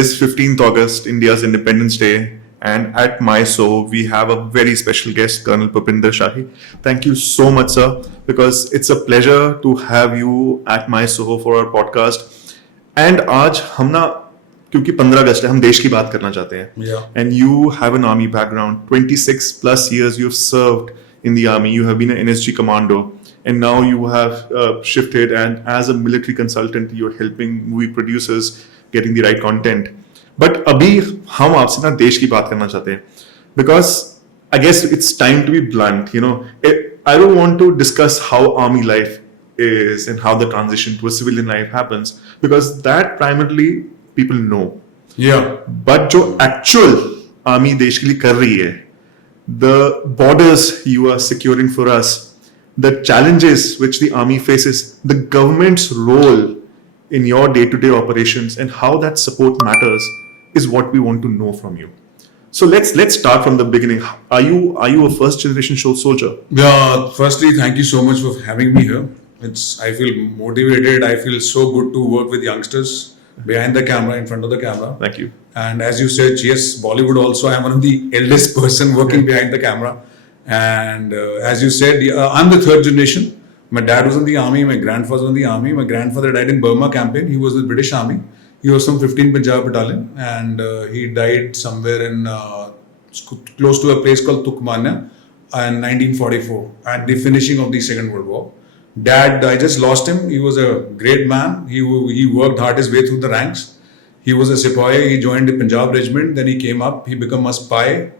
this 15th August, India's Independence Day, and at my show, we have a very special guest, Col Bhupinder Shahi. Thank you so much, sir, because it's a pleasure to have you at my show for our podcast. And आज हम ना क्योंकि 15 अगस्त है हम देश की बात करना चाहते हैं. And you have an army background, 26 plus years you've served in the army. You have been an NSG commando, and now you have shifted, and as a military consultant, you're helping movie producers getting the right content. But अभी हम आपसे ना देश की बात करना चाहते हैं, because I guess it's time to be blunt. You know, I don't want to discuss how army life is and how the transition to a civilian life happens, because that primarily people know. Yeah. But जो actual army देश के लिए कर रही है, the borders you are securing for us, the challenges which the army faces, the government's role in your day-to-day operations, and how that support matters is what we want to know from you. So let's start from the beginning. Are you a first generation soldier? Yeah. Firstly, thank you so much for having me here. I feel motivated. I feel so good to work with youngsters behind the camera, in front of the camera. Thank you. And as you said, yes, Bollywood also. I am one of the eldest person working behind the camera. And as you said, I'm the third generation. My dad was in the army. My grandfather was in the army. My grandfather died in Burma campaign. He was with British Army. He was from 15 Punjab Battalion, and he died somewhere in close to a place called Tukmania in 1944 at the finishing of the Second World War. Dad, I just lost him. He was a great man. He worked hard his way through the ranks. He was a sepoy. He joined the Punjab regiment. Then he came up. He became a spy,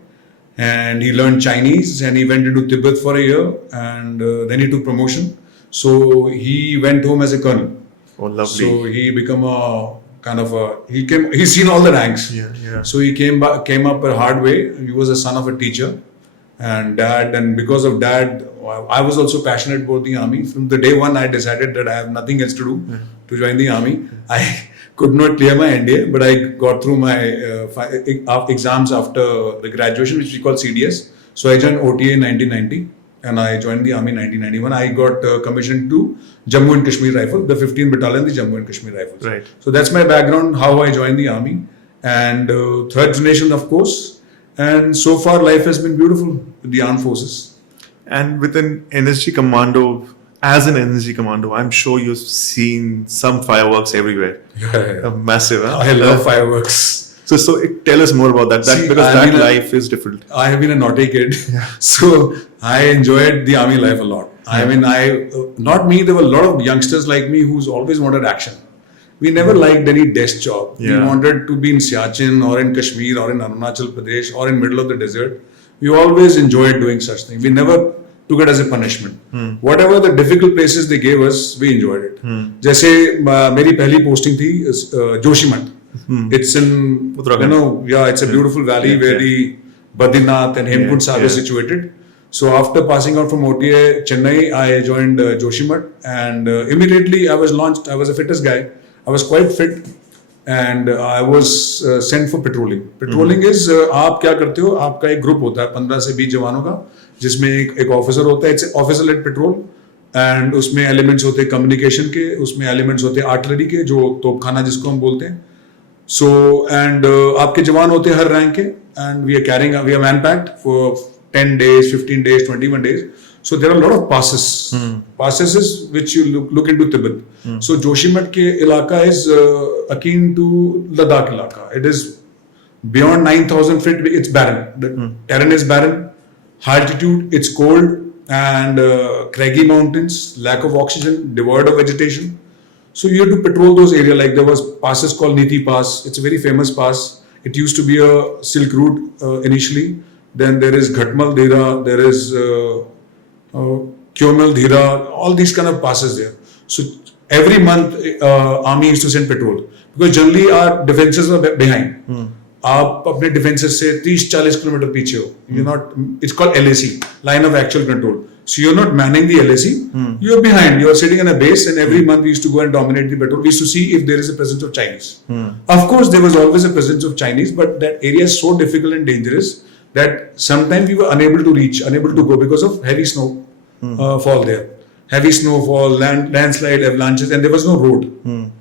and he learned Chinese. And he went into Tibet for a year, and then he took promotion. So he went home as a colonel. Oh, lovely. So he became a kind of he's seen all the ranks. Yeah. So he came up a hard way. He was a son of a teacher, and because of dad, I was also passionate about the army. From the day one, I decided that I have nothing else to do to join the army. I could not clear my NDA, but I got through my exams after the graduation, which we call CDS. So I joined OTA in 1990. And I joined the army in 1991. I got commissioned to Jammu and Kashmir Rifles, the 15th Battalion, the Jammu and Kashmir Rifles. Right. So that's my background, how I joined the army. And third generation, of course. And so far, life has been beautiful with the armed forces. And with an NSG commando, as an NSG commando, I'm sure you've seen some fireworks everywhere. Yeah. Massive, huh? I love fireworks. So tell us more about that. Because that life is different. I have been a naughty kid, so I enjoyed the army life a lot. I mean, not me. There were a lot of youngsters like me who's always wanted action. We never liked any desk job. We wanted to be in Siachen or in Kashmir or in Arunachal Pradesh or in middle of the desert. We always enjoyed doing such things. We never took it as a punishment. Whatever the difficult places they gave us, we enjoyed it. जैसे मेरी पहली posting थी Joshimath. It's in it's a beautiful valley where the Badrinath and Hemkund Sahib is situated. So after passing out from OTA Chennai, I joined Joshimath, and immediately I was launched. I was a fittest guy. I was quite fit, and I was sent for patrolling. Patrolling is आप क्या करते हो? आपका एक group होता है 15 से 20 जवानों का, जिसमें एक ऑफिसर होता है. It's officer led patrol, and उसमें एलिमेंट्स होते हैं कम्युनिकेशन के, उसमें एलिमेंट्स होते हैं आर्टिलरी के, जो तोपखाना जिसको हम बोलते हैं. So and आपके जवान होते हैं हर रैंक के, and we are man packed for 10 days, 15 days, 21 days. So there are a lot of passes. Passes is which you look into Tibet. So Joshimath के इलाका is akin to Ladakh इलाका. It is beyond 9,000 feet. It's barren. The terrain is barren. High altitude. It's cold and craggy mountains. Lack of oxygen. Devoid of vegetation. So you have to patrol those areas. Like there was passes called Niti Pass. It's a very famous pass. It used to be a silk route initially. Then there is Ghatmal Dhira. There is Kyomal Dhira. All these kind of passes there. So every month army used to send patrol, because generally our defenses are behind. आप अपने defences से 30-40 kilometre पीछे हो. You're not. It's called LAC, line of actual control. So you're not manning the LAC. You're behind. You're sitting in a base, and every month we used to go and dominate the patrol. We used to see if there is a presence of Chinese. Of course, there was always a presence of Chinese, but that area is so difficult and dangerous that sometimes we were unable to reach, unable to go because of heavy snow fall there. Heavy snowfall, landslide, avalanches, and there was no road.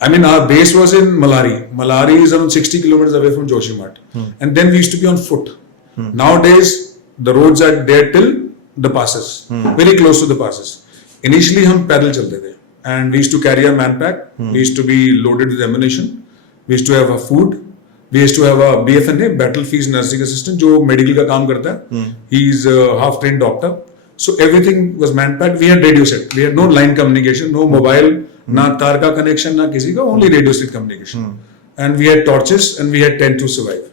I mean, our base was in Malari. Malari is around 60 kilometers away from Joshimath. And then we used to be on foot. Nowadays, the roads are there till the passes, very close to the passes. Initially, हम पैदल चलते थे. And we used to carry a man pack. We used to be loaded with ammunition. We used to have a food. We used to have a BFNA, Battle Field Nursing Assistant, जो medical का काम करता है. He's a half-trained doctor. So everything was man-packed. We had radio set. We had no line communication, no mobile, na tar ka connection, na kisi ka, only radio set communication. And we had torches and we had tent to survive.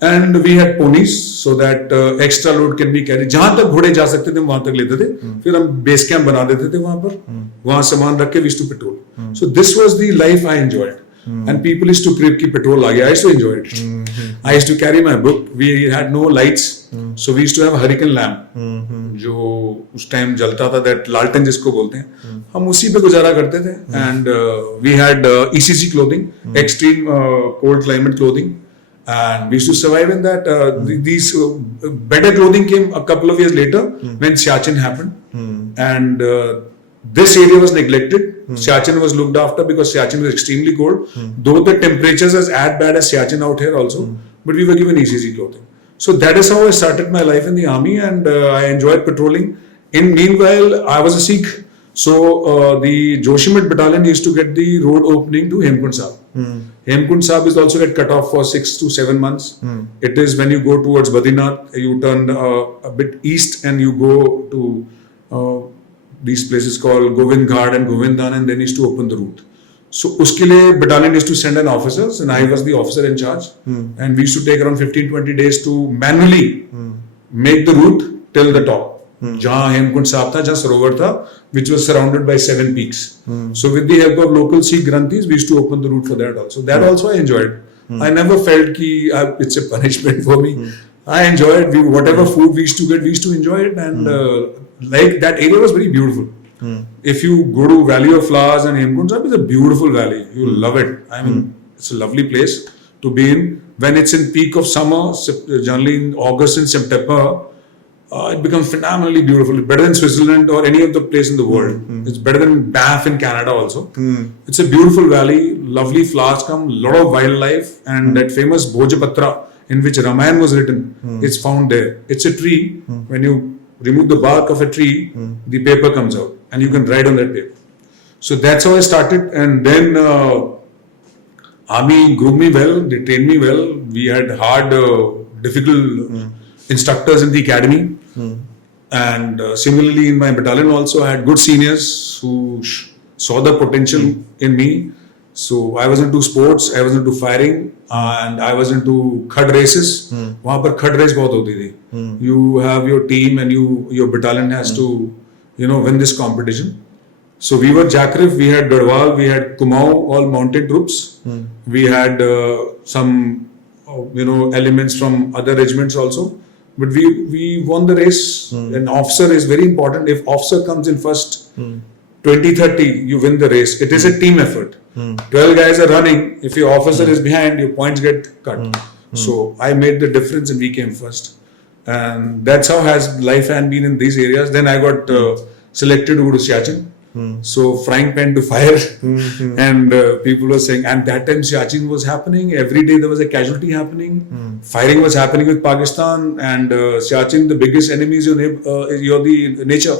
And we had ponies so that extra load can be carried. जहाँ तक घोड़े जा सकते थे वहाँ तक लेते थे. फिर हम base camp बना देते थे वहाँ पर. वहाँ सामान रख के we used to patrol. So this was the life I enjoyed. And people used to keep petrol आगे. I used to enjoy it. I used to carry my book. We had no lights. So we used to have a hurricane lamp. जो उस time जलता था, that लालटेन जिसको बोलते हैं, हम उसी पे गुजारा करते थे. And we had ECC clothing, extreme cold climate clothing, and we used to survive in that. These better clothing came a couple of years later when Siachen happened, and this area was neglected. Siachen was looked after because Siachen was extremely cold. Though the temperatures is as bad as Siachen out here also, but we were given ECC clothing. So that is how I started my life in the army, and I enjoyed patrolling. In meanwhile, I was a Sikh, so the Joshimath battalion used to get the road opening to Hemkund Sahib. Hemkund Sahib is also get cut off for 6 to 7 months. It is when you go towards Badrinath, you turn a bit east and you go to these places called Govind Ghat and Govindan, and then used to open the route. So uske liye battalion used to send an officers, and I was the officer in charge, and we used to take around 15-20 days to manually make the route till the top. जहाँ हेमकुंड साहब था, जहाँ सरोवर था, which was surrounded by 7 peaks. So with the help of local Sikh Granthis, we used to open the route for that also. That also I enjoyed. I never felt ki it's a punishment for me. I enjoyed whatever food we used to get, we used to enjoy it, and like that area was very beautiful. If you go to Valley of Flowers and Hemkund Sahib, it's a beautiful valley. You love it. I mean, it's a lovely place to be in. When it's in peak of summer, generally in August and September, it becomes phenomenally beautiful. Better than Switzerland or any of the place in the world. It's better than Banff in Canada also. It's a beautiful valley. Lovely flowers come, lot of wildlife, and that famous Bhojapatra in which Ramayana was written, it's found there. It's a tree. When you remove the bark of a tree, the paper comes out, and you can write on that paper. So that's how I started, and then army groomed me well. They trained me well. We had hard, difficult instructors in the academy, and similarly in my battalion also I had good seniors who saw the potential in me. So I was into sports, I was into firing, and I was into khad races. वहाँ पर khad race बहुत होती थी. You have your team and your battalion has to, win this competition. So we were Jak Rifles, we had Garhwal, we had Kumaon, all mounted troops. We had some, elements from other regiments also. But we won the race. An officer is very important. If officer comes in first, 20-30, you win the race. It is a team effort. 12 guys are running. If your officer is behind, your points get cut. So I made the difference and we came first. And that's how has life and been in these areas. Then I got selected to go to Siachen. So frying pan to fire. And people were saying, and that time Siachen was happening. Every day there was a casualty happening. Firing was happening with Pakistan. And Siachen, the biggest enemy is the nature.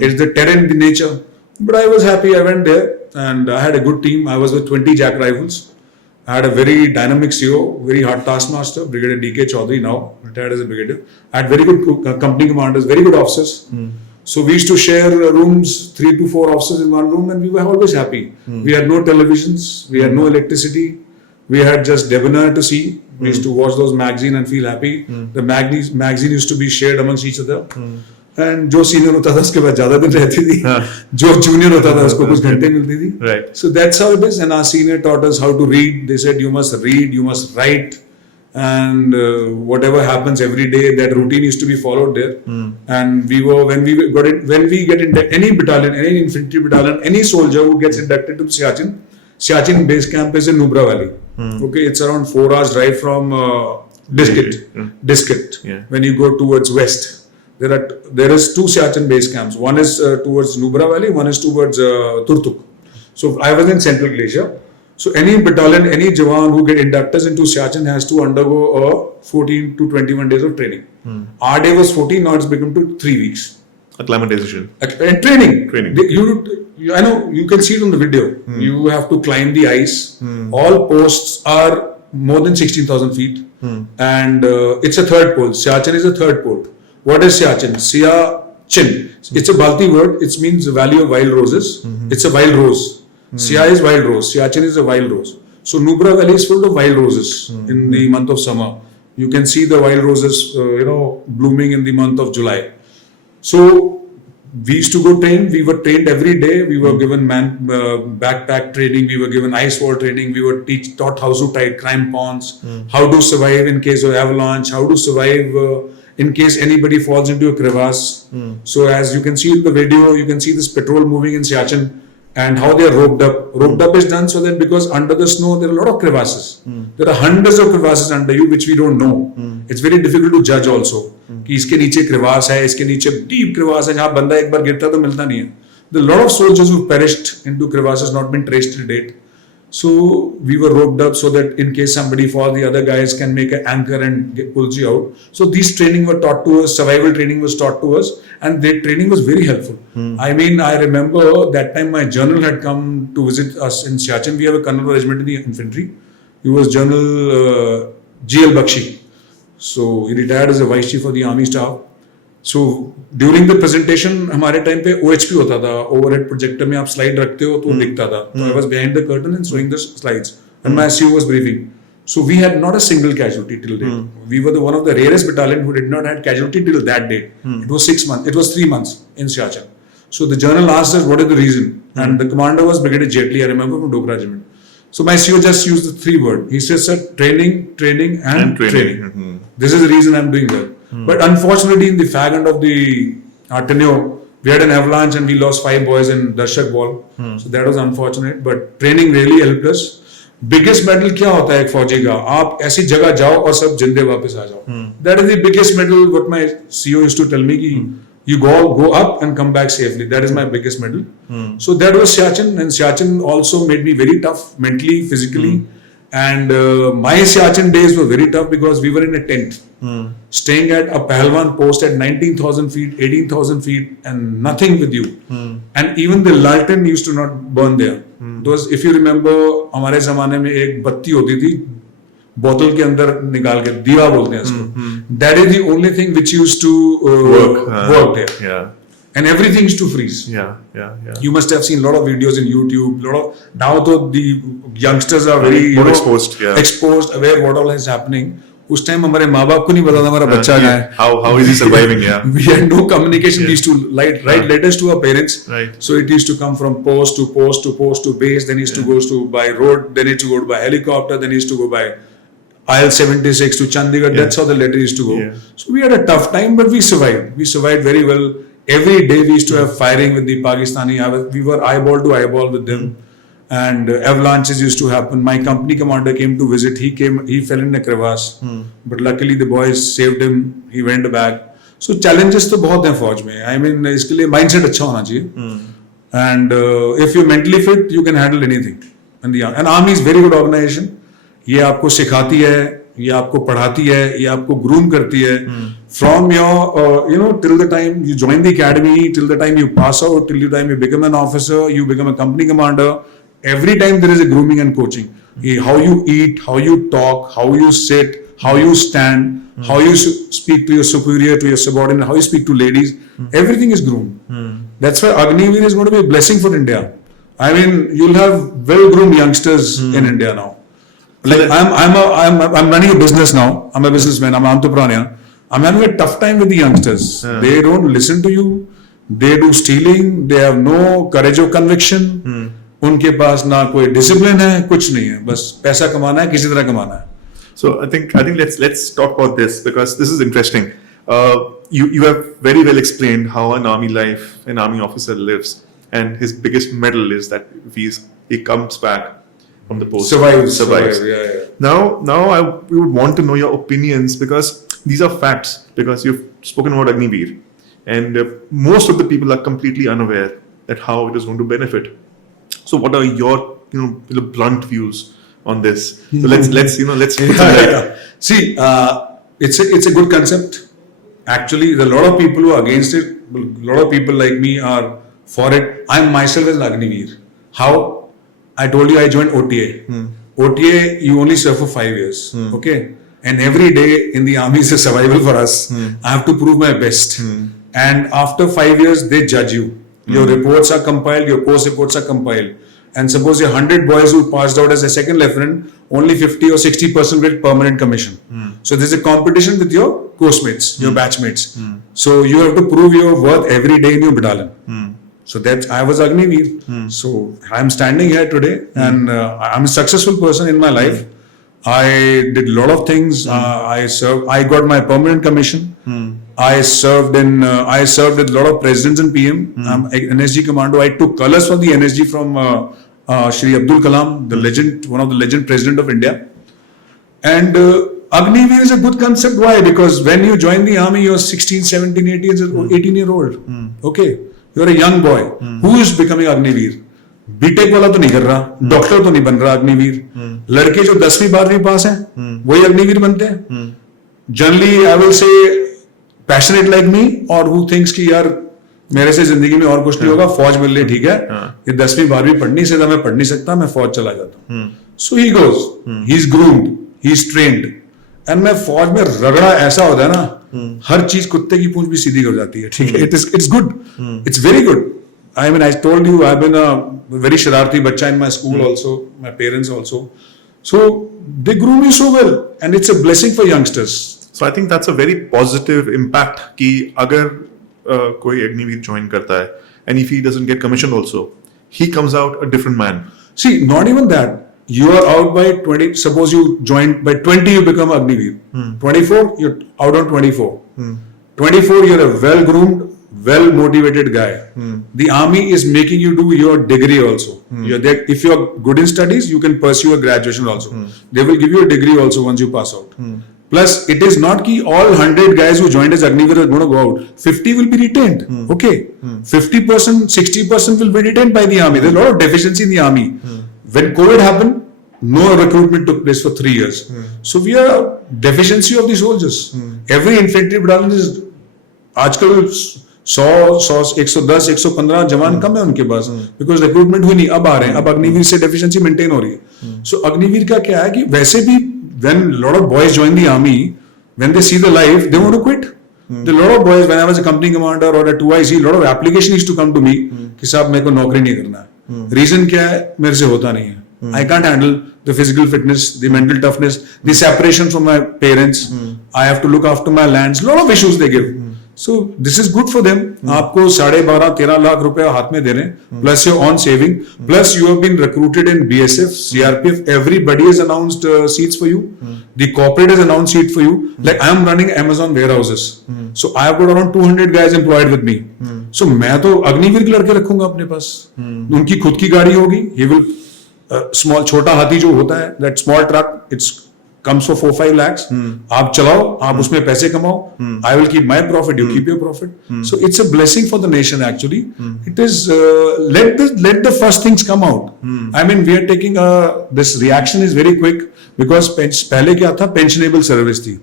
It's the terrain, the nature. But I was happy. I went there and I had a good team. I was with 20 Jak Rifles. I had a very dynamic CO, very hard taskmaster, Brigadier D.K. Chaudhary, now retired as a brigadier. I had very good company commanders, very good officers. So we used to share rooms, 3 to 4 officers in one room, and we were always happy. We had no televisions, we had no electricity, we had just debonair to see. We used to watch those magazines and feel happy. The magazine used to be shared amongst each other. And जो senior होता था उसके बाद ज़्यादा दिन रहती थी, जो जूनियर होता था उसको कुछ घंटे मिलती थी. Right. So that's how it is. And our senior taught us how to read. They said you must read, you must write, and whatever happens every day, that routine used to be followed there. And when we get into any battalion, any infantry battalion, any soldier who gets inducted to Siachen base camp is in Nubra Valley. Okay, it's around 4 hours drive from Diskit. When you go towards west. There is 2 Siachen base camps. One is towards Nubra Valley, one is towards Turtuk. So I was in Central Glacier. So any battalion, any Jawan who get inductors into Siachen has to undergo a 14 to 21 days of training. Our day was 14, now it's become to 3 weeks. Acclimatization. And training. Training. I know, you can see it on the video. You have to climb the ice. All posts are more than 16,000 feet. And it's a third pole. Siachen is a third pole. What is Siachen? Siachen. It's a Balti word. It means the valley of wild roses. It's a wild rose. Sia is wild rose. Siachen is a wild rose. So Nubra Valley is full of wild roses in the month of summer. You can see the wild roses, blooming in the month of July. So we used to go train. We were trained every day. We were given backpack training. We were given ice wall training. We were taught how to tie crampons, how to survive in case of avalanche, how to survive in case anybody falls into a crevasse. So as you can see in the video, you can see this patrol moving in Siachen and how they are roped up. Roped up is done so that because under the snow there are a lot of crevasses. There are hundreds of crevasses under you which we don't know. It's very difficult to judge also. कि इसके नीचे crevasse है, इसके नीचे deep crevasse है जहाँ बंदा एक बार गिरता तो मिलता नहीं है. There are a lot of soldiers who perished into crevasses not been traced till date. So we were roped up so that in case somebody falls, the other guys can make an anchor and pulls you out. So these training were taught to us, survival training was taught to us, and that training was very helpful. I mean, I remember that time my general had come to visit us in Siachen. We have a colonel regiment in the infantry. He was General G.L. Bakshi. So he retired as a vice chief of the army staff. So during the presentation हमारे time पे OHP होता था, overhead projector में आप slide रखते हो तो दिखता था. So I was behind the curtain and showing the slides, and my SU was briefing. So we had not a single casualty till date. We were one of the rarest battalion who did not have casualty till that date. It was 6 months. It was 3 months in Siachen. So the general asked us what is the reason, and the commander was Brigadier Jetli. I remember from Dokra Regiment. So my CEO just used the 3 words. He says, "Sir, training, training, and training. This is the reason I'm doing that." But unfortunately, in the fag end of the tenure, we had an avalanche and we lost 5 boys in Darshak Wall. So that was unfortunate. But training really helped us. Biggest medal क्या होता है एक फौजी का? आप ऐसी जगह जाओ और सब जिंदे वापस आ जाओ. That is the biggest medal. What my CEO used to tell me कि you go up and come back safely. That is my biggest medal. So that was Siachen, and Siachen also made me very tough mentally, physically. And my Siachen days were very tough because we were in a tent, staying at a Pahalwan post at 19,000 feet, 18,000 feet, and nothing with you. And even the lantern used to not burn there. Those, if you remember, हमारे ज़माने में एक बत्ती होती थी, बोतल के अंदर निकाल के दिया बोलते हैं इसको. That is the only thing which used to work there. Yeah. And everything used to freeze. Yeah. You must have seen a lot of videos in YouTube. Now the youngsters are very more exposed. Yeah. Exposed, aware what all is happening. उस time हमारे माँ बाप को नहीं पता था हमारा बच्चा कहाँ है. How is he surviving? Yeah. We had no communication. We used to write letters to our parents. Right. So it used to come from post to post to post to base. Then it used to go to by road. Then it used to go by helicopter. Then it used to go by IL-76 to Chandigarh. That's how the letter used to go. Yeah. So we had a tough time, but we survived. We survived very well. Every day we used to have firing with the Pakistani. We were eyeball to eyeball with them. And avalanches used to happen. My company commander came to visit. He fell in a crevasse. But luckily the boys saved him. He went back. So challenges तो बहुत हैं फौज में. I mean, इसके लिए mindset अच्छा होना चाहिए. And if you're mentally fit, you can handle anything. And army is very good organization. ये आपको सिखाती है, ये आपको पढ़ाती है, ये आपको groom करती है. From your, till the time you join the academy, till the time you pass out, till the time you become an officer, you become a company commander. Every time there is a grooming and coaching. How you eat, how you talk, how you sit, how you stand, how you speak to your superior, to your subordinate, how you speak to ladies. Everything is groomed. That's why Agniveer is going to be a blessing for India. I mean, you'll have well-groomed youngsters in India now. Like I'm running a business now. I'm a businessman. I'm an entrepreneur. I'm having a tough time with the youngsters. They don't listen to you. They do stealing. They have no courage or conviction. उनके पास ना कोई discipline है, कुछ नहीं है. बस पैसा कमाना है, किसी तरह कमाना है. So I think let's talk about this because this is interesting. You have very well explained how an army officer lives, and his biggest medal is that if he comes back from the post, survives. Yeah. Now we would want to know your opinions because these are facts. Because you've spoken about Agniveer, and most of the people are completely unaware that how it is going to benefit. So what are your blunt views on this. So let's put some light. See, it's a good concept. Actually, there are a lot of people who are against it. A lot of people like me are for it. I myself as an Agniveer. How? I told you I joined OTA. OTA, you only serve for 5 years. Okay? And every day in the army is a survival for us. I have to prove my best. And after 5 years, they judge you. Your reports are compiled, your course reports are compiled. And suppose your 100 boys who passed out as a second lieutenant, only 50 or 60% get permanent commission. So there's a competition with your course mates, your batchmates. So you have to prove your worth every day in your battalion. So I was Agniveer. So I'm standing here today, and I'm a successful person in my life. I did a lot of things. I got my permanent commission. I served with a lot of presidents and PM. I'm NSG Commando. I took colors for the NSG from Shri Abdul Kalam, the legend, one of the legend president of India. And Agniveer is a good concept. Why? Because when you join the army, you're 16, 17, 18-year-old. Okay, you're a young boy. Who is becoming Agniveer? BTech वाला तो नहीं कर रहा, doctor तो नहीं बन रहा अग्निवीर. लड़के जो 10वीं 12वीं पास हैं वही अग्निवीर बनते हैं. Generally I will say passionate like me और हु थिंक्स कि यार मेरे से जिंदगी में और कुछ नहीं होगा, फौज मिल रही ठीक है, ये 10वीं 12वीं पढ़नी से मैं पढ़ नहीं सकता, मैं फौज चला जाता हूँ. So he goes, he is groomed, he is trained. And मैं फौज में रगड़ा ऐसा होता है ना, हर चीज कुत्ते की पूंछ भी सीधी कर जाती है. ठीक है, it's good, it's very good. I mean, I told you, I've been a very shararti bacha in my school also, my parents also. So they grew me so well, and it's a blessing for youngsters. So I think that's a very positive impact कि अगर कोई Agniveer join करता है, and if he doesn't get commissioned also, he comes out a different man. See, not even that. You are out by 20. Suppose you joined by 20, you become Agniveer. 24, you're out on 24. 24, you're a well-groomed, well-motivated guy. The army is making you do your degree also. You're there. If you're good in studies, you can pursue a graduation also. They will give you a degree also once you pass out. Plus, it is not ki all 100 guys who joined as Agniveer are going to go out. 50 will be retained. Okay. 50%, 60% will be retained by the army. There's a lot of deficiency in the army. When COVID happened, no recruitment took place for 3 years. So we are deficiency of the soldiers. Every infantry battalion is आजकल 100, 110, 115 जवान कम है उनके पास, because recruitment हुई नहीं. अब आ रहे हैं, अब अग्निवीर से डेफिशिएंसी मेंटेन हो रही है. सो अग्निवीर का क्या है कि वैसे भी when lot of boys join the army, when they see the life, they want to quit. The lot of boys, when I was a company commander और a 2IC, lot of application used to come to me कि साहब मेरे को नौकरी नहीं करना है. Reason क्या है? मेरे से होता नहीं है. I can't handle the physical fitness, the mental toughness, the separation from my parents. I have to look after my lands. Lot of issues they give. So this is good for them. आपको 12.5-13 लाख रुपया हाथ में दे रहे हैं. Plus your own saving. Plus you have been recruited in BSF, CRPF. Everybody has announced seats for you. The corporate has announced seat for you. Like I am running Amazon warehouses. So I have got around 200 guys employed with me. So मैं तो अग्निवीर के लड़के रखूंगा अपने पास. उनकी खुद की गाड़ी होगी. He will स्मॉल, छोटा हाथी जो होता है, that small truck, it's comes for 4-5 lakhs. आप चलाओ, आप उसमें पैसे कमाओ. I will keep my profit, you keep your profit. So it's a blessing for the nation actually. It is let the first things come out. I mean we are taking this reaction is very quick because पहले क्या था, pensionable service थी.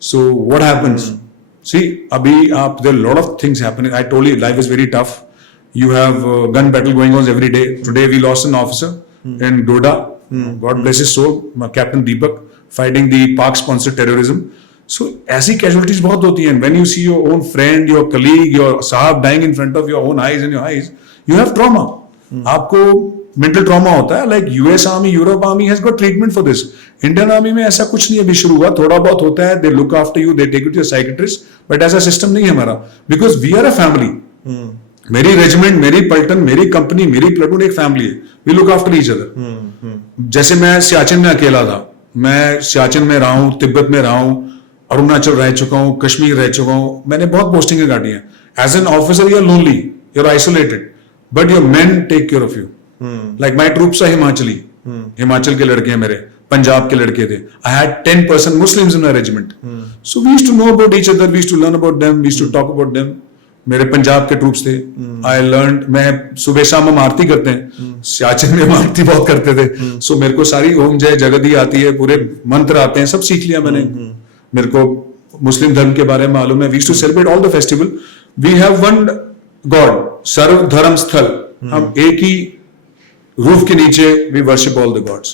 So what happens, see अभी आप, there lot of things happening. I told you life is very tough. You have gun battle going on every day. Today we lost an officer in Doda, God bless his soul, Captain Deepak, fighting the Pak-sponsored terrorism. So, ऐसी casualties बहुत होती हैं. When you see your own friend, your colleague, your साहब dying in front of your own eyes and your eyes, you have trauma. आपको mental trauma होता है. Like US Army, Europe Army has got treatment for this. Indian Army में ऐसा कुछ नहीं अभी शुरू हुआ. थोड़ा बहुत होता है. They look after you, they take you to a psychiatrist. But ऐसा system नहीं है हमारा. Because we are a family. मेरी रेजिमेंट, मेरी पल्टन, मेरी कंपनी, मेरी प्लेटून एक फैमिली है. We look after each other. जैसे मैं सियाचिन में अकेला था. मैं सियाचिन में रहा हूं, तिब्बत में रहा हूं, अरुणाचल रह चुका हूं, कश्मीर रह चुका हूं. मैंने बहुत पोस्टिंगें काटी हैं. As an officer you are lonely, you are isolated, but your men take care of you. Like my troops are Himachali. Himachal के लड़के हैं मेरे, पंजाब के लड़के थे. I had 10% Muslims in my regiment. So we used to know about each other, we used to learn about them, we used to talk about them. मेरे पंजाब के troops थे. आई लर्न, मैं सुबह शाम हम आरती करते हैं, सियाचिन में हम आरती बहुत करते थे. सो मेरे को सारी ओम जय जगदी आती है, पूरे मंत्र आते हैं, सब सीख लिया मैंने. मेरे को मुस्लिम धर्म के बारे में मालूम है. We used to celebrate all the festival. We have one god, सर्व धर्म स्थल. हम एक ही रूफ के नीचे we worship all the gods.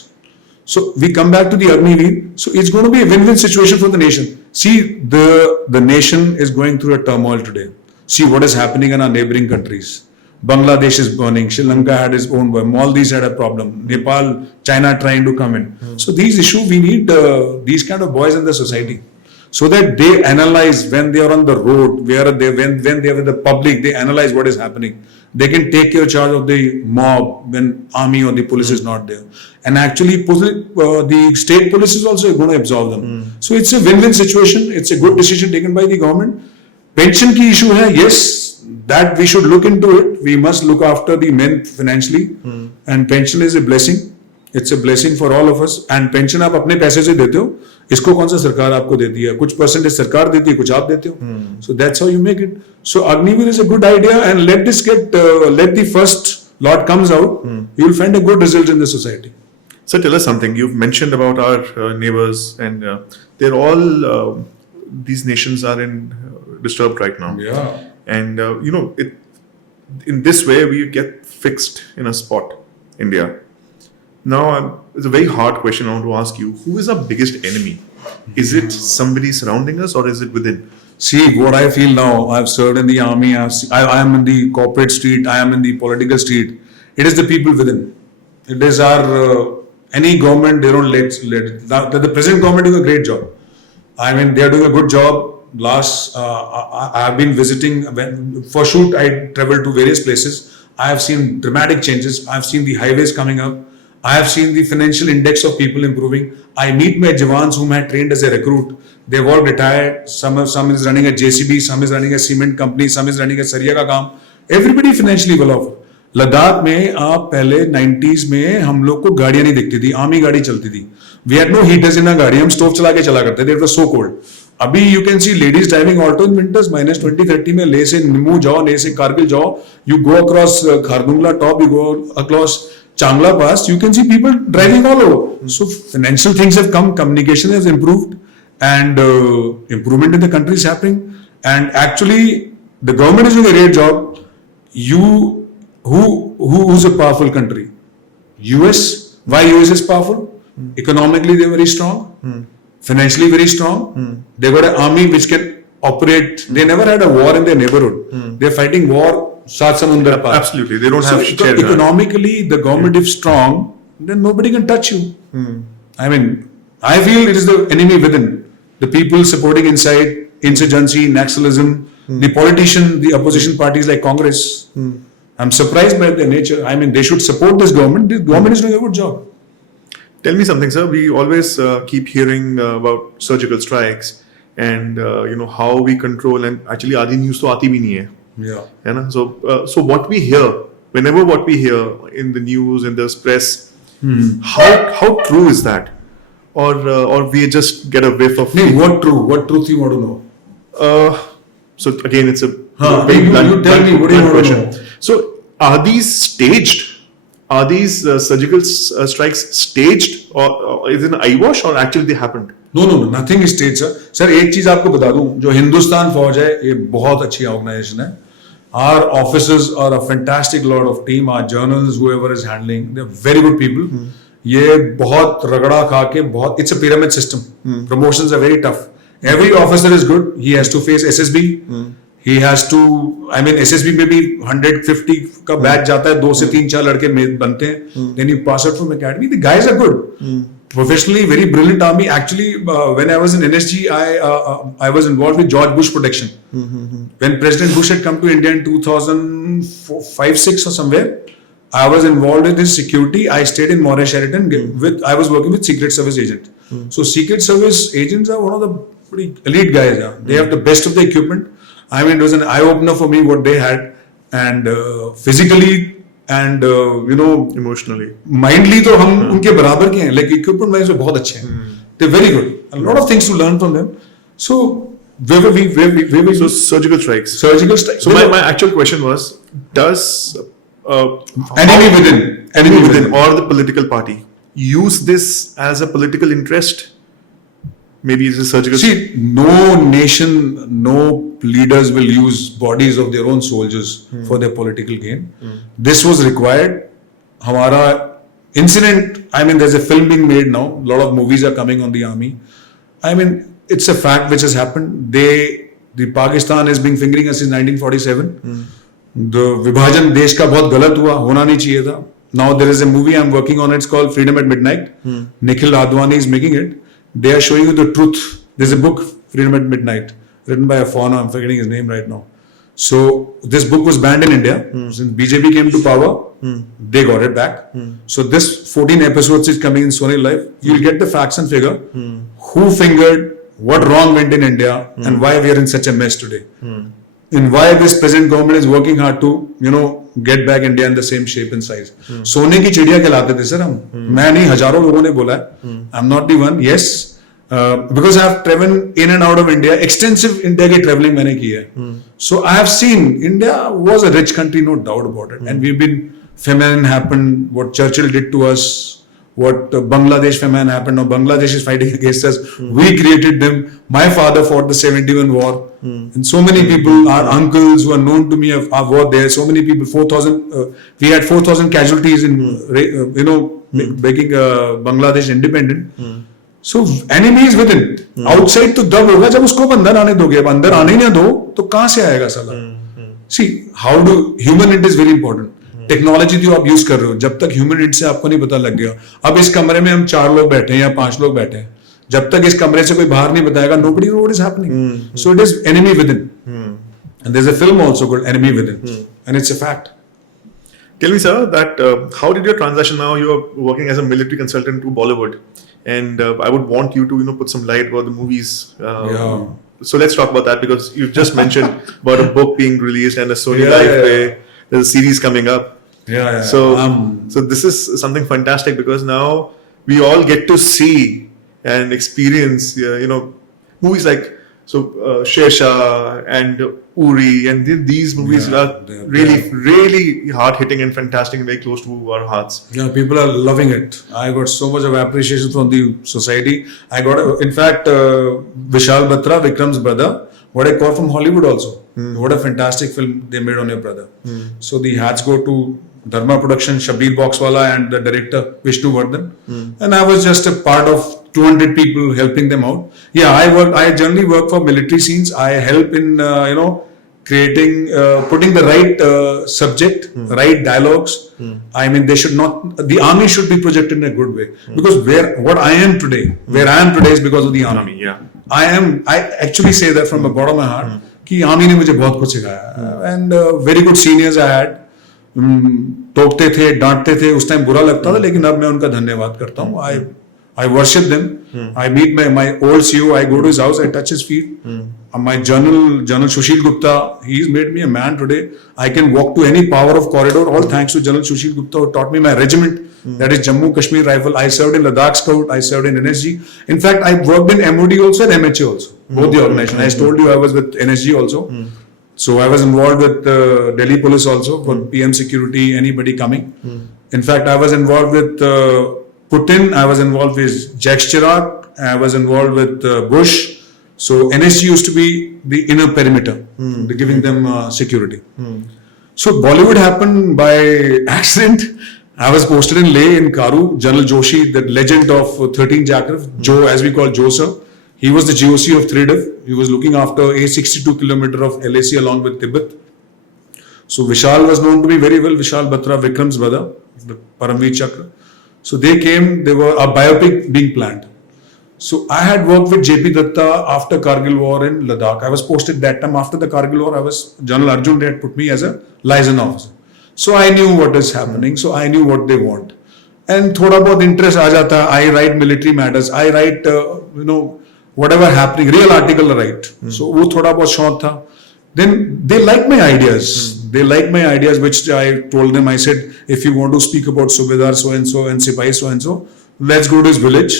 So we come back to the Agniveer. So it's going to be a win-win situation for the nation. See, the nation is going through a turmoil today. See what is happening in our neighboring countries. Bangladesh is burning. Sri Lanka had its own bomb. Maldives had a problem. Nepal, China trying to come in. So these issues, we need these kind of boys in the society, so that they analyze when they are on the road, where they when they are with the public, they analyze what is happening. They can take care charge of the mob when army or the police is not there, and actually the state police is also going to absorb them. So it's a win-win situation. It's a good decision taken by the government. Pension की issue है, yes, that we should look into it. We must look after the men financially, and pension is a blessing. It's a blessing for all of us. And pension आप अपने पैसे से देते हो, इसको कौन सा सरकार आपको देती है? कुछ परसेंटेज सरकार देती है, कुछ आप देते हो. So that's how you make it. So Agniveer is a good idea, and let this let the first lot comes out. You will find a good result in the society. So tell us something. You've mentioned about our neighbors, and they're all these nations are in disturbed right now. Yeah. And in this way we get fixed in a spot, India. Now, it's a very hard question I want to ask you. Who is our biggest enemy? Is it somebody surrounding us, or is it within? See, what I feel now, I've served in the army, I am in the corporate street, I am in the political street. It is the people within. It is our, any government, they don't let the present government doing a great job. I mean, they are doing a good job. I have been visiting, for shoot, I traveled to various places. I have seen dramatic changes. I have seen the highways coming up. I have seen the financial index of people improving. I meet my jawans whom I trained as a recruit. They've all retired. Some is running a JCB, some is running a cement company, some is running a सरिया का काम. Everybody financially well off. Ladakh में आप पहले 90s में हम लोग को गाड़ियां नहीं दिखती थी, आर्मी गाड़ी चलती थी. We had no heaters in our गाड़ी, हम स्टोव चला के चला करते थे. It was so cold. अभी you can see ladies driving auto in winters, -20-30 में ले से निमू जाओ, ले से कारगिल जाओ. You go across Khardungla top, you go across Changla Pass, you can see people driving all over. So financial things have come, communication has improved, and improvement in the country is happening. And actually, the government is doing a great job. Who's a powerful country? US. Why US is powerful? Economically, they're very strong. Financially, very strong. They got an army which can operate. They never had a war in their neighborhood. They're fighting war. Absolutely, they don't have shared. Economically, the government is strong, then nobody can touch you. I mean, I feel it is the enemy within. The people supporting inside, insurgency, nationalism, the politician, the opposition parties like Congress. I'm surprised by their nature. I mean, they should support this government. This government is doing a good job. Tell me something, sir. We always keep hearing about surgical strikes and how we control, and actually आधी news तो आती भी नहीं है. Yeah. है ना? So what we hear, whenever what we hear in the news, in the press, how true is that? Or we just get a whiff of... No, what truth you want to know? So again, it's a very blunt, you tell me, what do you want to know? So are these staged? Are these surgical strikes staged, or is it an eyewash, or actually they happened? No, nothing is staged, sir. Sir, एक चीज आपको बता दूं, जो हिंदुस्तान फौज है, ये बहुत अच्छी ऑर्गेनाइजेशन है. Our officers are a fantastic lot of team. Our journals, whoever is handling, they're very good people. ये बहुत रगड़ा खा के बहुत, it's a pyramid system. Promotions are very tough. Every officer is good. He has to face SSB. He has to, I mean, SSB में भी 150 का batch जाता है, 2 से 3-4 लड़के बनते हैं. Then you pass out from academy. The guys are good. Professionally, very brilliant army. Actually, when I was in NSG, I was involved with George Bush protection. When President Bush had come to India in 2005-6 or somewhere, I was involved with his security. I stayed in Moray Sheraton. I was working with Secret Service agents. So Secret Service agents are one of the pretty elite guys. They have the best of the equipment. I mean, it was an eye-opener for me what they had, and physically and emotionally, mindly तो हम उनके बराबर के हैं, लेकिन equipment wise वो बहुत अच्छे हैं. They're very good. A lot of things to learn from them. So where were So you? surgical strikes. Surgical strike. So my actual question was, does Enemy within. enemy within or the political party use this as a political interest? Maybe it's a surgical. See, no nation, no leaders will use bodies of their own soldiers for their political gain. This was required. Hamara incident, I mean, there's a film being made now. A lot of movies are coming on the army. I mean, it's a fact which has happened. The Pakistan has been fingering us since 1947. The विभाजन देश का बहुत गलत हुआ, होना नहीं चाहिए था. Now there is a movie I'm working on. It's called Freedom at Midnight. Nikhil Advani is making it. They are showing you the truth. There's a book, Freedom at Midnight, written by a foreigner. I'm forgetting his name right now. So this book was banned in India. Since BJP came to power, they got it back. So this 14 episodes is coming in Sony Live. You'll get the facts and figure. Who fingered, what wrong went in India, and why we are in such a mess today. And why this present government is working hard to, get back India in the same shape and size. सोने की चिड़िया कहलाते थे sir हम. मैं नहीं, हजारों लोगों ने बोला है. I'm not the one. Yes, because I have traveled in and out of India. Extensive India की traveling मैंने की है. So I have seen India was a rich country, no doubt about it. And we've been, famine happened, what Churchill did to us, what Bangladesh famine happened. Now Bangladesh is fighting against us. We created them. My father fought the 71 war. And so many people, our uncles who are known to me have war there. So many people, 4,000, we had 4,000 casualties in, making Bangladesh independent. So enemy is within. Outside तो दब होगा जब उसको अंदर आने दोगे. अब अंदर आने ना दो तो कहाँ से आएगा साला? See, how do human int is very important. Technology जो आप यूज कर रहे हो, जब तक ह्यूमन इंट से आपको नहीं पता लग गया. अब इस कमरे में हम 4 लोग बैठे हैं या 5 लोग बैठे हैं, जब तक इस कमरे से कोई बाहर नहीं बताएगा, nobody knows what is happening. So it is enemy within. And there's a film also called Enemy Within, and it's a fact. Tell me, sir, that how did your transition? Now you are working as a military consultant to Bollywood, and I would want you to put some light about the movies. So let's talk about that, because you've just mentioned about a book being released and a Sony Live Play. There's a series coming up. So this is something fantastic, because now we all get to see and experience, movies like Shershaah and Uri, and these movies are really hard hitting and fantastic and very close to our hearts. Yeah, people are loving it. I got so much of appreciation from the society. I got, in fact, Vishal Batra, Vikram's brother, what I call from Hollywood also. What a fantastic film they made on your brother. So the hats go to Dharma Production, Shabir Boxwala, and the director Vishnu Vardhan. And I was just a part of 200 people helping them out. Yeah, I generally work for military scenes. I help in, creating, putting the right subject, right dialogues. I mean, the army should be projected in a good way. Because where I am today is because of the army. I actually say that from the bottom of my heart. कि army ने मुझे बहुत कुछ सिखाया, and very good seniors I had. टोकते थे, डांटते थे, उस टाइम बुरा लगता था, लेकिन अब मैं उनका धन्यवाद करता हूँ. I worship them. I meet my old CEO. I go to his house. I touch his feet. My General Sushil Gupta, he's made me a man today. I can walk to any power of corridor. All thanks to General Sushil Gupta, who taught me my regiment. That is Jammu Kashmir Rifle. I served in Ladakh Scout. I served in NSG. In fact, I worked in MOD also and MHA also. Both the organizations. I told you I was with NSG also. So I was involved with Delhi Police also for PM security. Anybody coming. In fact, I was involved with Putin. I was involved with Jack Chirac. I was involved with Bush. So NSG used to be the inner perimeter, giving them security. So Bollywood happened by accident. I was posted in Leh in Karu. General Joshi, the legend of 13 Jak Rifles, Joe, as we call Joe sir. He was the GOC of 3DIF. He was looking after a 62 kilometer of LAC along with Tibet. So Vishal was known to be very well. Vishal Batra, Vikram's brother, the Paramveer Chakra. So they came. There were a biopic being planned. So I had worked with JP Datta after Kargil war in Ladakh. I was posted that time after the Kargil war. General Arjun had put me as a liaison officer. So I knew what is happening. So I knew what they want. And thoda bahut interest aa jata. I write military matters. I write, whatever happening, real article I write. So wo thoda bahut shauk tha. Then they like my ideas. They like my ideas, which I told them. I said, if you want to speak about Subedar so and so and Sipahi so and so, let's go to his village,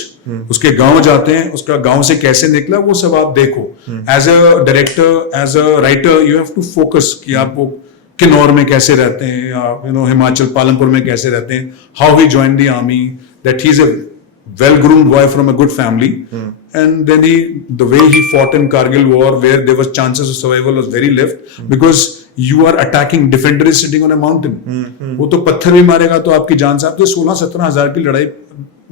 उसके गांव जाते हैं, उसका गांव से कैसे निकला वो सब आप देखो. As a director, as a writer, you have to focus कि आप वो किन्नौर में कैसे रहते हैं, या हिमाचल पालनपुर में कैसे रहते हैं, how he join the army, that he is a well-groomed boy from a good family, and then the way he fought in Kargil war, where there was chances of survival was very left, because you are attacking, defender is sitting on a mountain. वो तो पत्थर भी मारेगा तो आपकी जान से, आप तो 16-17 हजार की लड़ाई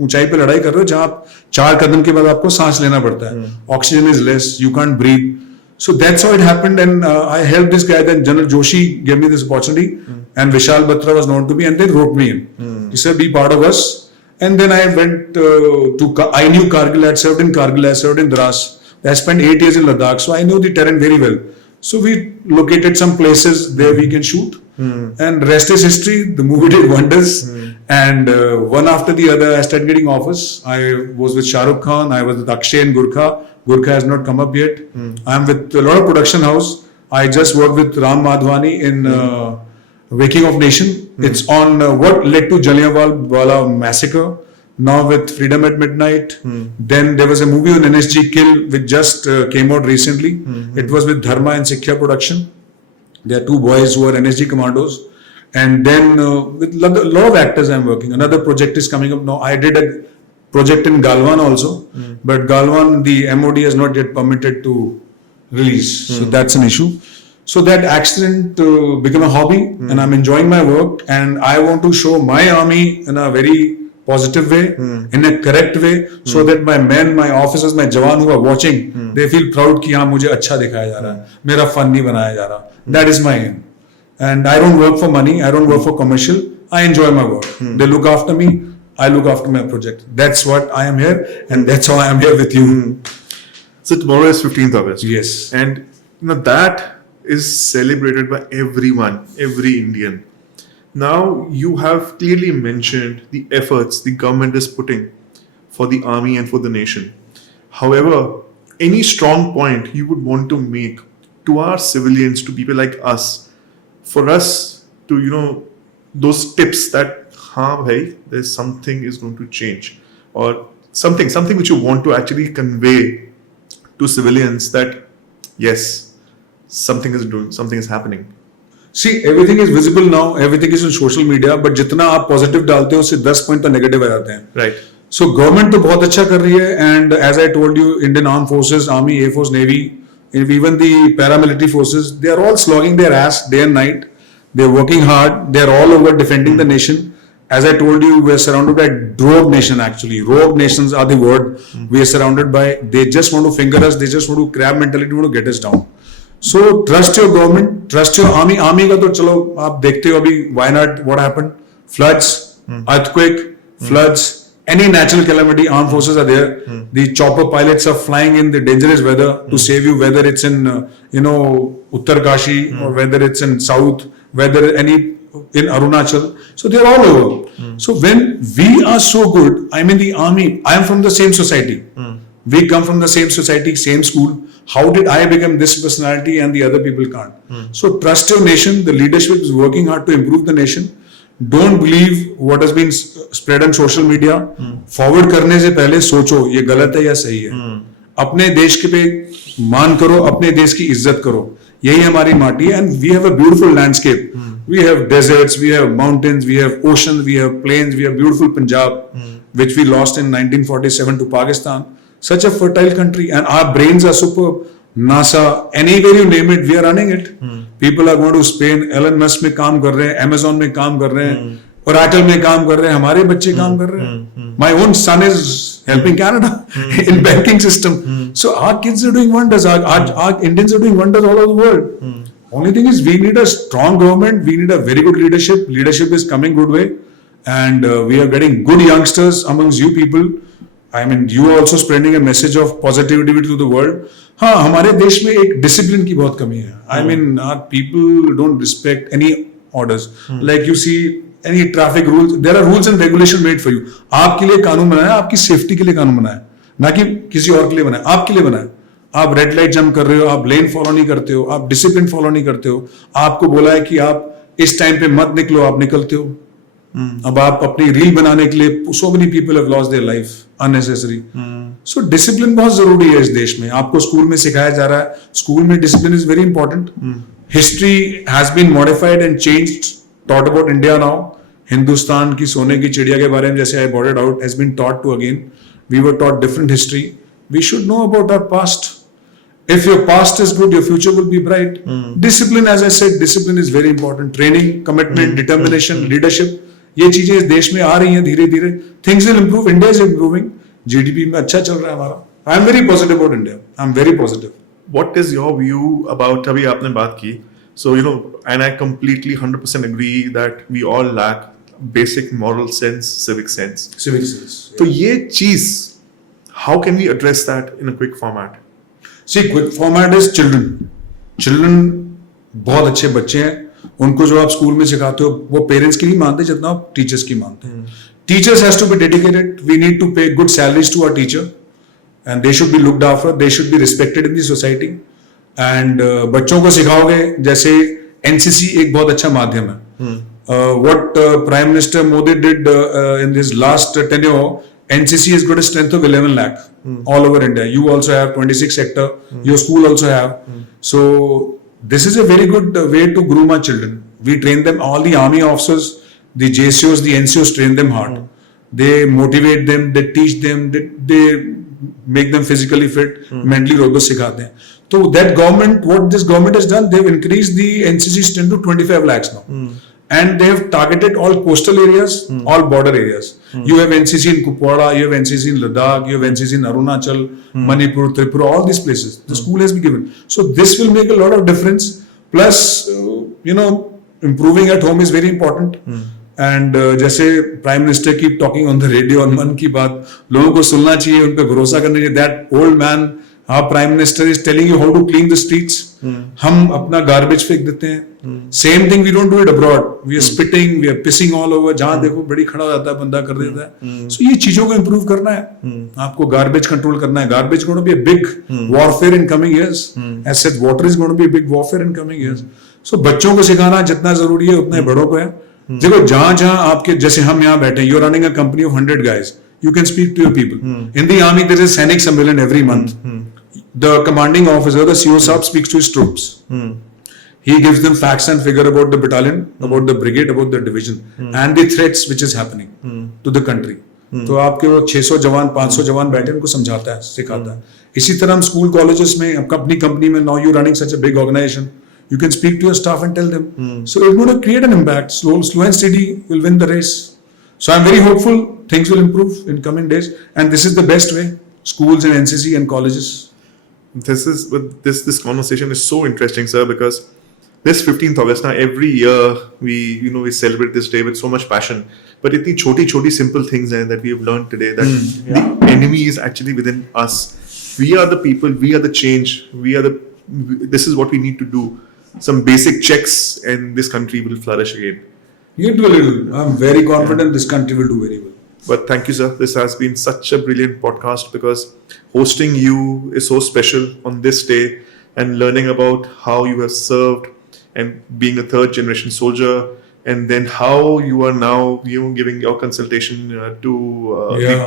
ऊंचाई पे लड़ाई कर रहे हो, जहां आप 4 कदम के बाद आपको सांस लेना पड़ता है, oxygen is less, you can't breathe. So that's how it happened, and I helped this guy. Then General Joshi gave me this opportunity, and Vishal Batra was known to me, and they wrote me in. He said, "Be part of us." And then I went I knew Kargil. I had served in Kargil. I served in Dras. I spent 8 years in Ladakh, so I know the terrain very well. So we located some places there we can shoot, and rest is history. The movie did wonders, and one after the other, I started getting offers. I was with Shah Rukh Khan. I was with Akshay in Gurkha. Gurkha has not come up yet. I am with a lot of production house. I just worked with Ram Madhwani in Waking of Nation. It's on what led to Jallianwala massacre. Now with Freedom at Midnight. Then there was a movie on NSG Kill which just came out recently. It was with Dharma and Sikhya production. There are 2 boys who are NSG commandos. And then with a lot of actors I'm working. Another project is coming up now. I did a project in Galwan also. But Galwan, the MOD has not yet permitted to release. So that's an issue. So that accident became a hobby, and I'm enjoying my work, and I want to show my army in a very positive way, in a correct way, so that my men, my officers, my jawan who are watching, they feel proud कि हाँ मुझे अच्छा दिखाया जा रहा है, मेरा fun नहीं बनाया जा रहा. That is my aim, and I don't work for money, I don't work for commercial. I enjoy my work. They look after me, I look after my project. That's what I am here, and that's how I am here with you. So tomorrow is 15th August. Yes, and that is celebrated by everyone, every Indian. Now you have clearly mentioned the efforts the government is putting for the army and for the nation. However, any strong point you would want to make to our civilians, to people like us, for us to, those tips that, bhai, there's something is going to change, or something which you want to actually convey to civilians that, yes, something is happening. See, everything is visible now, everything is on social media, but जितना आप positive डालते हो उससे 10 point तो negative आ जाते हैं. Right. So government तो बहुत अच्छा कर रही है, and as I told you, Indian Armed Forces, Army, Air Force, Navy, even the paramilitary forces, they are all slogging their ass day and night. They are working hard. They are all over defending the nation. As I told you, we are surrounded by rogue nation. Actually, rogue nations are the word. We are surrounded by. They just want to finger us. They just want to crab mentality, want to get us down. So trust your government, trust your army. Army का तो चलो आप देखते हो अभी Wayanad what happened, floods, earthquake, floods, any natural calamity, armed forces are there. The chopper pilots are flying in the dangerous weather to save you, whether it's in Uttarkashi or whether it's in South, whether in Arunachal. So they're all over. So when we are so good, I'm in the army. I am from the same society. We come from the same society, same school. How did I become this personality and the other people can't? So trust your nation. The leadership is working hard to improve the nation. Don't believe what has been spread on social media. Forward करने से पहले सोचो ये गलत है या सही है. अपने देश के पे मान करो, अपने देश की इज्जत करो. यही हमारी माटी है, and we have a beautiful landscape. We have deserts, we have mountains, we have oceans, we have plains, we have beautiful Punjab, which we lost in 1947 to Pakistan. Such a fertile country, and our brains are superb. NASA, anywhere you name it, we are running it. People are going to Spain. Elon Musk में काम कर रहे हैं, Amazon में काम कर रहे हैं, Oracle में काम कर रहे हैं, हमारे बच्चे काम कर रहे हैं. My own son is helping Canada in banking system. So our kids are doing wonders. Our Indians are doing wonders all over the world. Only thing is we need a strong government. We need a very good leadership. Leadership is coming good way, and we are getting good youngsters amongst you people. I mean, you are also spreading a message of positivity to the world. हाँ, हमारे देश में एक discipline की बहुत कमी है. I mean, our people don't respect any orders. Like you see any traffic rules, there are rules and regulations made for you. आपके लिए कानून बनाया, आपकी सेफ्टी के लिए कानून बनाया, ना कि किसी और के लिए बनाया. आपके लिए बनाया. आप रेड लाइट जंप कर रहे हो, आप लेन फॉलो नहीं करते हो, आप डिसिप्लिन फॉलो नहीं करते हो. आपको बोला है कि आप इस टाइम पे मत निकलो, आप निकलते हो. अब आप अपनी रील बनाने के लिए so many people have lost their life unnecessary. So discipline बहुत जरूरी है इस देश में. आपको स्कूल में सिखाया जा रहा है. स्कूल में discipline is very important. History has been modified and changed. Taught about India now. Hindustan की सोने की चिड़िया के बारे में जैसे I brought it out has been taught to again. We were taught different history. We should know about our past. If your past is good, your future will be bright. Discipline, as I said, discipline is very important. Training, commitment, determination, leadership. ये चीजें इस देश में आ रही हैं धीरे धीरे. Things will improve. India is improving. GDP में अच्छा चल रहा है हमारा. I am very positive about India. I am very positive. What is your view about अभी आपने बात की? So and I completely 100% agree that we all lack basic moral sense, civic sense. Civic sense. तो ये चीज, how can we address that in a quick format? See, quick format is children. Children बहुत अच्छे बच्चे हैं. उनको जो आप स्कूल में सिखाते हो वो पेरेंट्स की नहीं मानते जितना आप टीचर्स की मानते हैं. Teachers has to be dedicated. We need to pay good salaries to our teacher, and they should be looked after. They should be respected in the society. And बच्चों को सिखाओगे जैसे NCC एक बहुत अच्छा माध्यम है. What Prime Minister Modi did in his last tenure, NCC has got a strength of 11 lakh all over India. You also have 26 sector. Your school also have. So this is a very good way to groom our children. We train them. All the army officers, the JCOs, the NCOs train them hard. They motivate them. They teach them. They make them physically fit. Mentally robust सिखाते हैं. So that government, what this government has done, they've increased the NCC strength to 25 lakhs now. And they have targeted all coastal areas, all border areas. You have NCC in Kupwara, you have NCC in Ladakh, you have NCC in Arunachal, Manipur, Tripura, all these places. The school has been given. So this will make a lot of difference. Plus, improving at home is very important. And जैसे Prime Minister keep talking on the radio on मन की बात, लोगों को सुनना चाहिए, उन पे भरोसा करना चाहिए. That old man, our Prime Minister is telling you how to clean the streets. हम अपना garbage फेंक देते हैं. Same thing we don't do it abroad. We are spitting, we are pissing all over. जहाँ देखो बड़ी खड़ा हो जाता है बंदा कर देता है. So ये चीजों को improve करना है. आपको garbage control करना है. Garbage going to be a big warfare in coming years. As said, water is going to be a big warfare in coming years. So बच्चों को सिखाना जितना जरूरी है उतना ही बड़ों को है. देखो जहाँ आपके जैसे हम यहाँ बैठे हैं, you're running a company of 100 guys. You can speak to your people. In the army, there is a Sainik Sammelan every month. The commanding officer, the CO Saab, speaks to his troops. He gives them facts and figure about the battalion, about the brigade, about the division, and the threats which is happening to the country. तो आपके वो 600 जवान 500 जवान बैठे उनको समझाता है, सिखाता है. इसी तरह हम स्कूल कॉलेजेस में अपनी कंपनी में, now you running such a big organization, you can speak to your staff and tell them. So it's going to create an impact. Slow and steady will win the race. So I'm very hopeful things will improve in coming days, and this is the best way. Schools and NCC and colleges. This conversation is so interesting, sir, because this 15th August now every year we celebrate this day with so much passion. But itni choti simple things that we have learned today that the enemy is actually within us. We are the people. We are the change. This is what we need to do. Some basic checks, and this country will flourish again. It will. I'm very confident this country will do very well. But thank you, sir. This has been such a brilliant podcast because hosting you is so special on this day and learning about how you have served and being a third generation soldier, and then how you are now giving your consultation to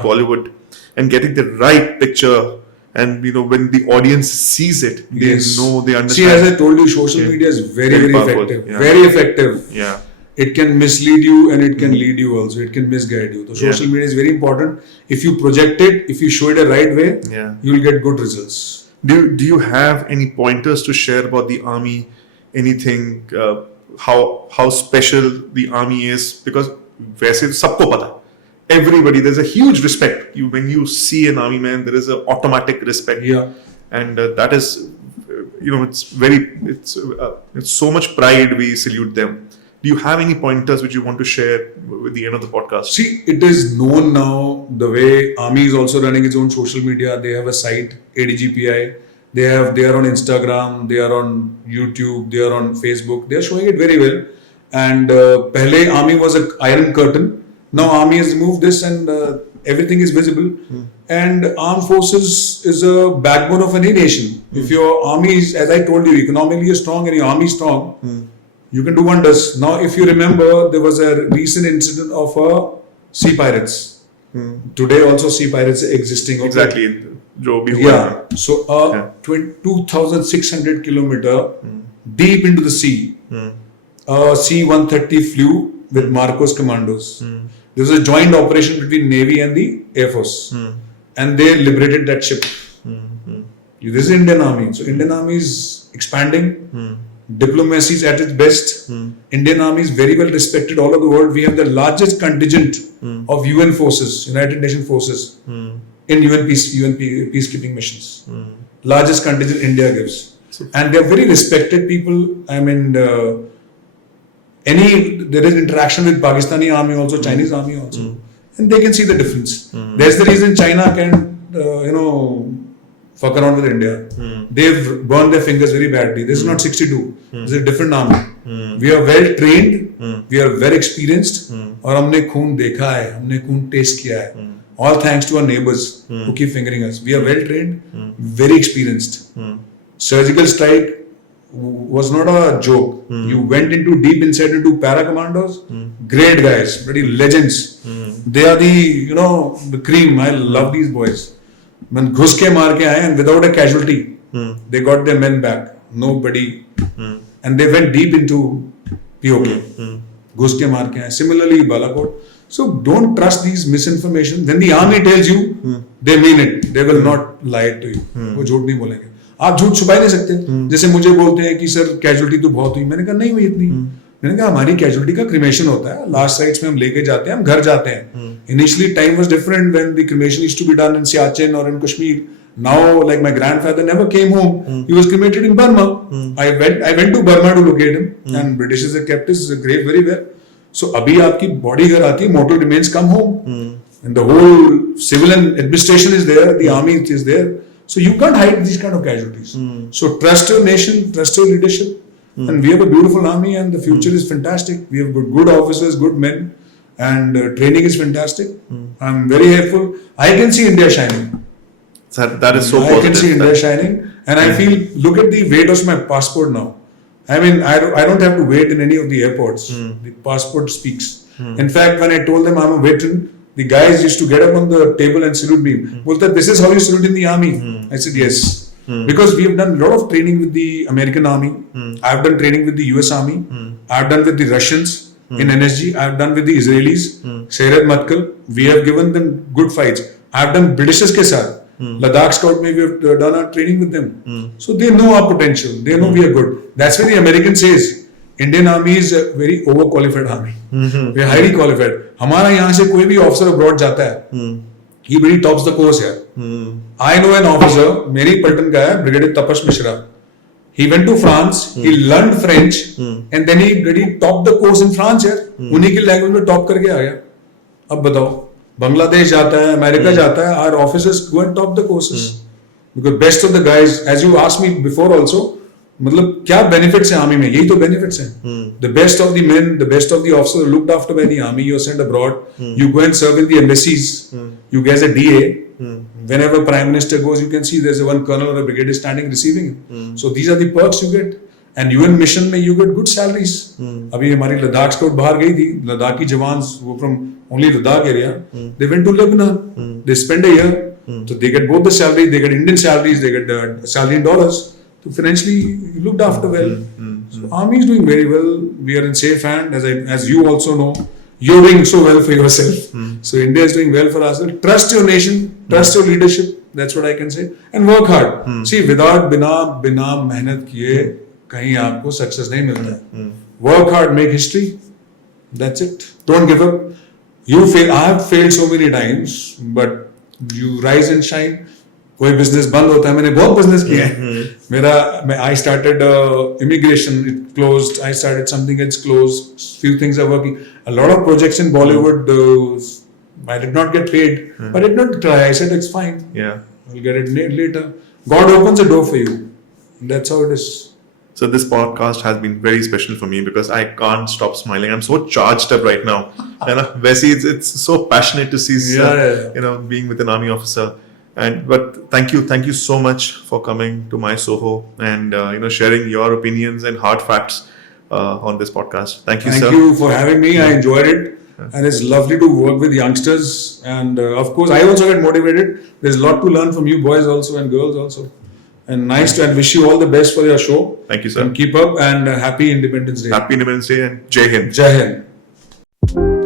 Bollywood and getting the right picture. And when the audience sees it, they know, they understand. See, as I told you, social media is very effective. Yeah. Very effective. Yeah. It can mislead you and it can lead you also. It can misguide you. So social media is very important. If you project it, if you show it the right way, you will get good results. Do you have any pointers to share about the army? Anything? How special the army is? Because वैसे सबको पता है. Everybody, there's a huge respect. When you see an army man, there is an automatic respect. Yeah. And that is, it's so much pride. We salute them. Do you have any pointers which you want to share with the end of the podcast? See, it is known now the way army is also running its own social media. They have a site, ADGPI. They are on Instagram. They are on YouTube. They are on Facebook. They are showing it very well. And pehle army was an iron curtain. Now army has removed this and everything is visible. And armed forces is a backbone of any nation. If your army is, as I told you, economically strong and your army is strong, You can do wonders. Now, if you remember, there was a recent incident of sea pirates. Today, also sea pirates are existing. Okay? Exactly. जो भी हुआ Yeah. So, 2,600 kilometer deep into the sea, C-130 flew with Marcos commandos. There was a joint operation between Navy and the Air Force, and they liberated that ship. This is Indian Army. So Indian Army is expanding. Diplomacy is at its best. Indian Army is very well respected all over the world. We have the largest contingent of UN forces, United Nations forces, in UN peacekeeping missions. Largest contingent India gives, and they are very respected people. I mean, there is interaction with Pakistani army also, Chinese army also, and they can see the difference. That's the reason China can, fuck around with India. They've burned their fingers very badly. This is not 62. This is a different army. We are well trained. We are very experienced. और हमने खून देखा है, हमने खून taste किया है. All thanks to our neighbors who keep fingering us. We are well trained, very experienced. Surgical strike was not a joke. You went into para commandos. Great guys, bloody legends. They are the cream. I love these boys. When घुस के मार के आए and without a casualty, they got their men back. Nobody, and they went deep into POK. घुस के मार के आए. Similarly, Balakot. So don't trust these misinformation. When the army tells you, they mean it. They will not lie to you. वो झूठ नहीं बोलेंगे. आप झूठ छुपा नहीं सकते. जैसे मुझे बोलते हैं कि सर कैजुअलिटी तो बहुत हुई. मैंने कहा नहीं हुई इतनी. मैंने कहा हमारी कैजुअलिटी का क्रिमेशन होता है. लास्ट साइट्स में हम लेके जाते हैं, हम घर जाते हैं. Initially time was different when the cremation used to be done in Siachen or in Kashmir. Now, like my grandfather never came home. He was cremated in Burma. I went to Burma to locate him, and Britishers have kept his grave very well. So अभी आपकी body घर आती है, mortal remains come home, and the whole civilian administration is there, the army is there. So you can't hide these kind of casualties. So trust your nation, trust your leadership, and we have a beautiful army, and the future is fantastic. We have good officers, good men, and training is fantastic. I'm very helpful. I can see India shining. Sir, that is so I positive. can see India shining, and I feel, look at the weight of my passport now. I mean, I don't have to wait in any of the airports. The passport speaks. In fact, when I told them I'm a veteran, the guys used to get up on the table and salute me. Bolta, this is how you salute in the army. I said, yes. Because we have done a lot of training with the American army. I've done training with the US army. I've done with the Russians in NSG. I've done with the Israelis. Seyret Matkal. We have given them good fights. I've done Britishers ke saath. Ladakh Scout, we have done our training with them. So they know our potential. They know we are good. That's why the American says Indian Army is a very overqualified army. We are highly qualified. हमारा यहाँ से कोई भी officer abroad जाता है, he really tops the course यार. I know an officer, मेरी पलटन का है, Brigadier Tapash Mishra. He went to France, he learned French, and then he really topped the course in France यार. उन्हीं की language में top करके आ गया. अब बताओ, बांग्लादेश जाता है, अमेरिका जाता है, our officers go and top the courses. Because best of the guys, as you asked me before also, मतलब क्या benefits हैं आर्मी में? यही तो benefits हैं. The best of the men, the best of the officers are looked after by the army. You are sent abroad. You go and serve in the embassies. You get a DA. Whenever Prime Minister goes, you can see there's one colonel or a brigadier standing receiving him. So these are the perks you get. And UN mission में you get good salaries. अभी हमारी Ladakh scout बाहर गई थी. Ladakhi jawans वो from only Ladakh area. They went to Lebanon. They spend a year. So they get both the salary. They get Indian salaries. They get salary in dollars. So financially looked after well. So army is doing very well. We are in safe hand. As you also know, you're doing so well for yourself. So India is doing well for ourselves. Trust your nation. Trust your leadership. That's what I can say. And work hard. See, without बिना मेहनत किए कहीं आपको success नहीं मिलता है. Work hard, make history. That's it. Don't give up. You fail. I have failed so many times, but you rise and shine. कोई business बंद होता है. मैंने बहुत business किया है. I started immigration. It closed. I started something. It's closed. Few things are working. A lot of projects in Bollywood. I did not get paid, but I did not try. I said it's fine. Yeah. I'll get it later. God opens a door for you. That's how it is. So this podcast has been very special for me because I can't stop smiling. I'm so charged up right now. Vesi, it's so passionate to see, being with an army officer. But thank you so much for coming to my Soho and sharing your opinions and hard facts on this podcast. Thank you, Thank sir. you for having me. I enjoyed it. And it's lovely to work with youngsters. And of course, I also get motivated. There's a lot to learn from you boys also and girls also. And nice to and wish you all the best for your show. Thank you, sir. And keep up and happy Independence Day. Happy Independence Day and Jai Hind. Jai Hind.